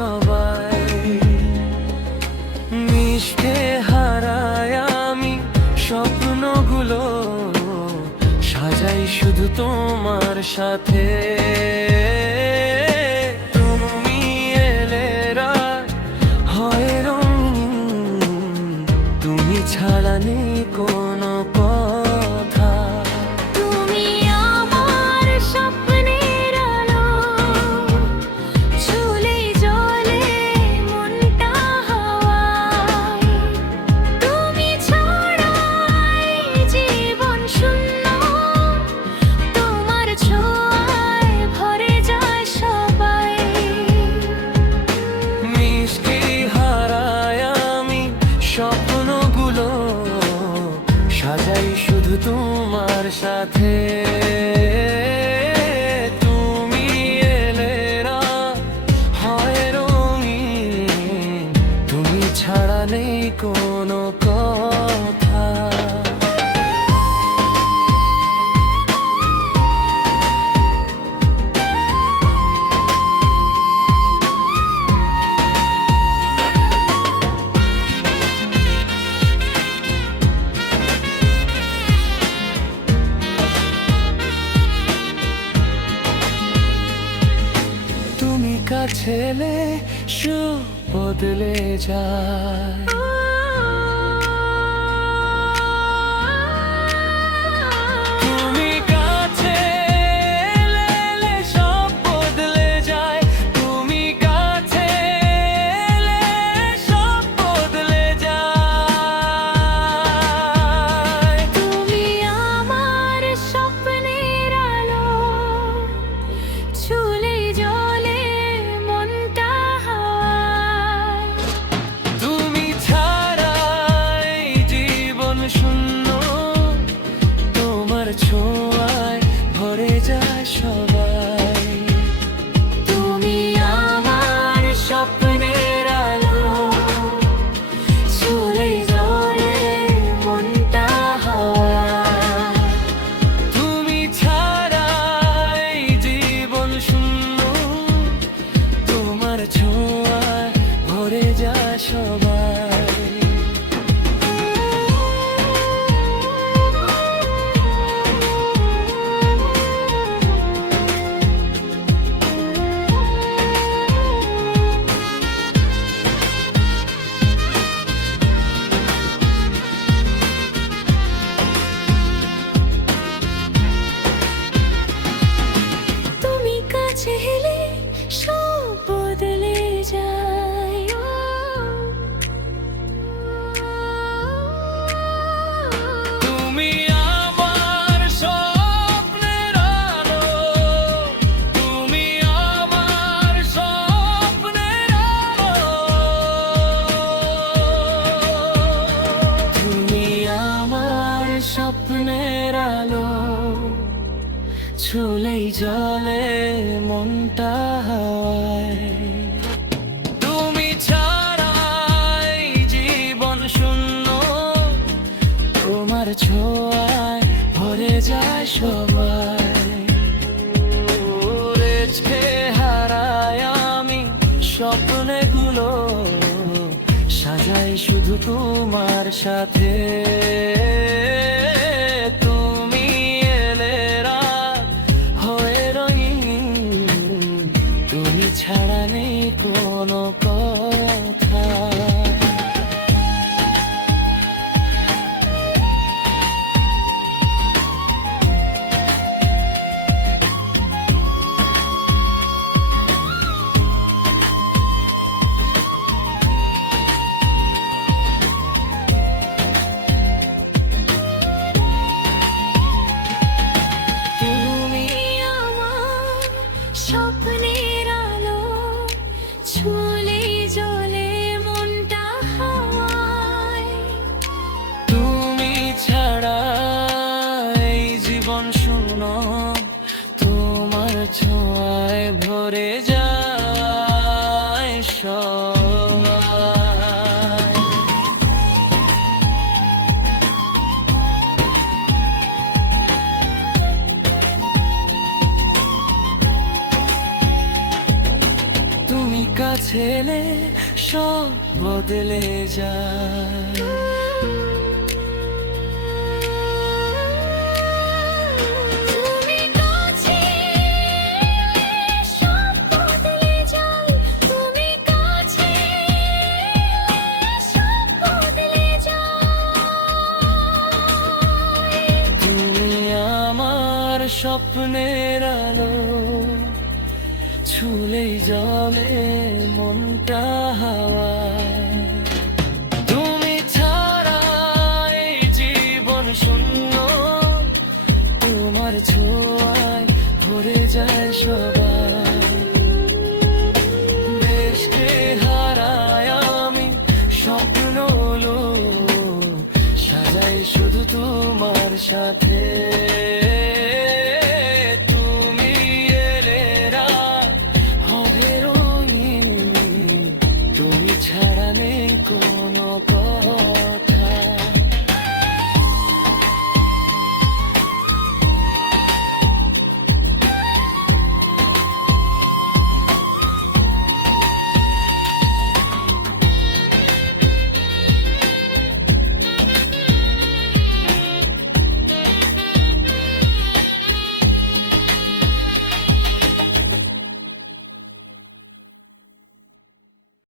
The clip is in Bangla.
সবাই। মিশকে হারায় আমি স্বপ্নগুলো সাজাই শুধু তোমার সাথে। তুমি এলে রাত হয় রঙিন, তুমি ছাড়া নেই কোনো কথা। তুমি আমার স্বপ্নের আলো, ছুলে জ্বলে মনটা হাওয়ায়। তুমি ছাড়াই জীবন শূন্য, তোমার ছোঁয়ায় ভরে যায় সবাই। মিশকে হারায় আমি স্বপ্নগুলো সাজাই শুধু তোমার সাথে। তুমি এলে রাত হয় রঙিন, তুমি ছাড়া নেই কোনো কথা। তুমি কাছে এলে সব বদলে যায়। তুমি কাছে এলে সব বদলে যায়। তুমি কাছে এলে সব বদলে যায়। তুমি আমার স্বপ্নের আলো, ছুলে জ্বলে মনটা হাওয়ায়। তুমি ছাড়াই জীবন শূন্য, তোমার ছোঁয়ায় ভরে যায় সবাই। তুমি আমার স্বপ্নের আলো, ছুলে জ্বলে মনটা হাওয়ায়। তুমি ছাড়াই জীবন শূন্য, তোমার ছোঁয়ায় ভরে যায় সবাই। তুমি কাছে এলে সব বদলে যায়। তুমি আমার স্বপ্নের আলো, তুমি আমার স্বপ্নের আলো। তুমি আমার স্বপ্নের আলো, ছুলেই জ্বলে মনটা হাওয়ায়। তুমি ছাড়াই জীবন শূন্য, তোমার ছোঁয়ায় ভরে যায় সবাই। রেচকে হারায় আমি স্বপ্নগুলো সাজাই শুধু তোমার সাথে। তুমি এলে রাত হয়ে রঙিন, তুমি ছাড়া নেই কোনো কথা। তুমি আমার স্বপ্নের আলো, ছুলে জ্বলে মনটা হাওয়ায়। তুমি ছাড়া এই জীবন শূন্য, তোমার ছোঁয়ায় ভরে যায় সবাই। তুমি কাছে এলে সব বদলে যায়। তুমি কাছে এলে সব বদলে যায়, তুমি কাছে এলে সব বদলে যায়। তুমি আমার স্বপ্নের আলো, ছুলেই জলে মনটা হাওয়ায়। তুমি ছাড়া এই জীবন শূন্য, তোমার ছোঁয়ায় ভরে যায় সবাই। দেশকে হারায় আমি স্বপ্নগুলো সাজাই শুধু তোমার সাথে।